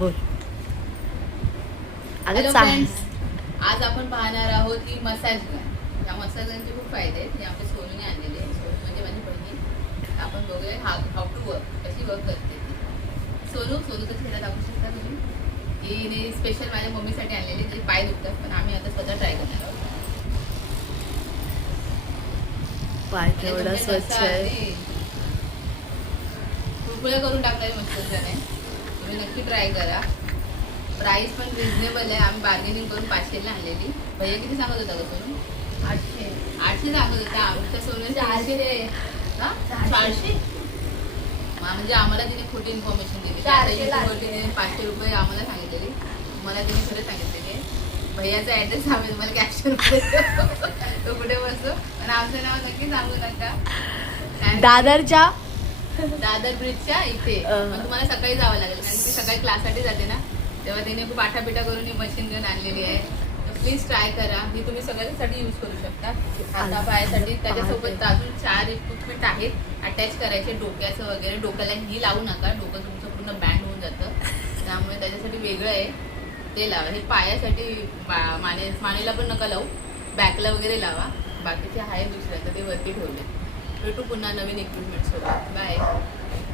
बोल. हॅलो अगं सांग. फ्रेंड्स, आज आपण पाहणार आहोत की मसाज गन. या मसाज गनचे खूप फायदे आहेत. हे आपल्या सोनूने आणलेले. सोनू म्हणजे माझी बहिणी. आपण बघूया हाऊ टू वर्क, कशी वर्क करते ती. सोनूचा चेहरा दाखवू शकता तुम्ही. हिने स्पेशल माझ्या मम्मीसाठी आणलेले. तिचे पाय दुखतात पण आम्ही आता स्वतः ट्राय करणार आहोत. पाय केवढा स्वच्छ आहे. कुरकुळे करून टाकलाय मसाज गन आहे. तुम्ही नक्की ट्राय करा. प्राइस पण रिझनेबल आहे. आम्ही बार्गेनिंग करून 500ला आणलेली. भैया किती सांगत होता का सोनू? 800 सांगत होता. आमच्या सोनू 400 हा 400. म्हणजे आम्हाला तिने खोटी इन्फॉर्मेशन दिली. 500 रुपये आम्हाला सांगितलेली. मला तिने खरं सांगितलेली आहे. भैयाचा ऍड्रेस आम्ही तुम्हाला कॅप्शन तो कुठे बसतो आणि आमचं नाव नक्की सांगू नका. दादर ब्रिजच्या इथे. पण तुम्हाला सकाळी जावं लागेल कारण ती सकाळी क्लाससाठी जाते ना, तेव्हा तिने खूप आठापिठा करून ही मशीन गन आणलेली आहे. तर प्लीज ट्राय करा. ही तुम्ही सगळ्यासाठी यूज करू शकता. हातापायासाठी. त्याच्यासोबत अजून 4 इक्विपमेंट आहेत अटॅच करायचे डोक्याचं वगैरे. डोक्याला ही लावू नका, डोकं तुमचं पूर्ण बँड होऊन जातं. त्यामुळे त्याच्यासाठी वेगळं आहे ते लावा. हे पायासाठी मानेला पण नका लावू, बॅकला वगैरे लावा. बाकीचे आहे दुसऱ्या तर ते वरती ठेवले. भेटू पुन्हा नवीन इक्विपमेंट सोबत. बाय.